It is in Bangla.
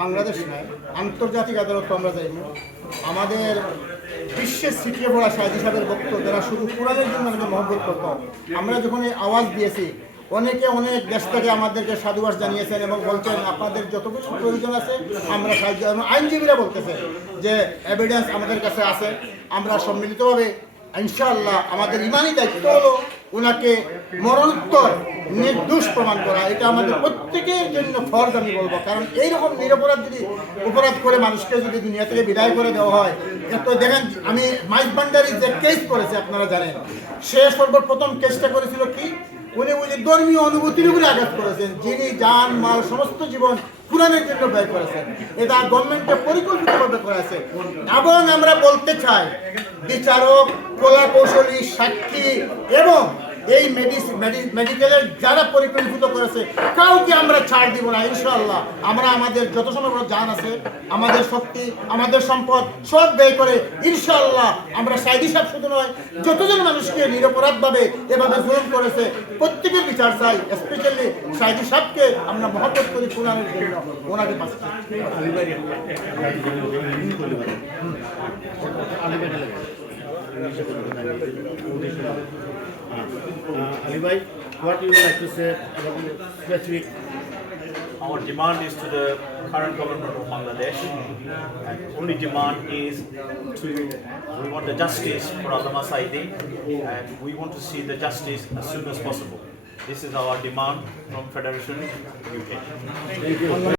বাংলাদেশ নয়, আন্তর্জাতিক আদালত আমরা যাই আমাদের বিশ্বের ছিটিয়ে পড়া সাইদি সাহেবের বক্তব্য যারা শুধু কোরআনের জন্য আমাদের মহব্বত করত, আমরা যখন এই আওয়াজ দিয়েছি অনেকে অনেক দেশ থেকে আমাদেরকে সাধুবাস জানিয়েছেন এবং বলছেন আপনাদের যত কিছু প্রয়োজন আছে আমরা সাহায্য। আইনজীবীরা বলতেছে যে এভিডেন্স আমাদের কাছে আছে, আমরা সম্মিলিতভাবে ইনশাআল্লাহ আমাদের ইমানি দায়িত্ব হলো ওনাকে মরণোত্তর নির্দোষ প্রমাণ করা। এটা আমাদের প্রত্যেকের জন্য ফরজ আমি বলবো, কারণ এইরকম নিরপরাধ যদি অপরাধ করে মানুষকে যদি দুনিয়া থেকে বিদায় করে দেওয়া হয়, তো দেখেন আমি মাইক ভান্ডারি যে কেস করেছে আপনারা জানেন, সে সর্বপ্রথম কেসটা করেছিল কি উনি ধর্মীয় অনুভূতির উপরে আঘাত করেছেন, যিনি জান মাল সমস্ত জীবন কোরআনের জন্য ব্যয় করেছেন। এটা গভর্নমেন্টে পরিকল্পিতভাবে করেছে। এবং আমরা বলতে চাই বিচারক, কলা কৌশলী, সাক্ষী এবং এই মেডিকেলের যারা পরিকল্পিত করেছে কাউকে আমরা ছাড় দিব না ইনশাআল্লাহ। আমরা আমাদের যত সময় জান আছে, আমাদের শক্তি, আমাদের সম্পদ সব ব্যয় করে ইনশাআল্লাহ আমরা সাইদি সাহেব শুধু নয় যতজন মানুষকে নিরপরাধভাবে এভাবে জুলুম করেছে প্রত্যেকের বিচার চাই। স্পেশালি সাইদি সাহেবকে আমরা মহব্বত করি কোরআনের জন্য, ওনাকে পাশে Ali bhai, what you would like to say about the specific? Our demand is to the current government of Bangladesh, and only demand is we want the justice for Allama Saidi, and we want to see the justice as soon as possible. This is our demand from Federation UK. Thank you.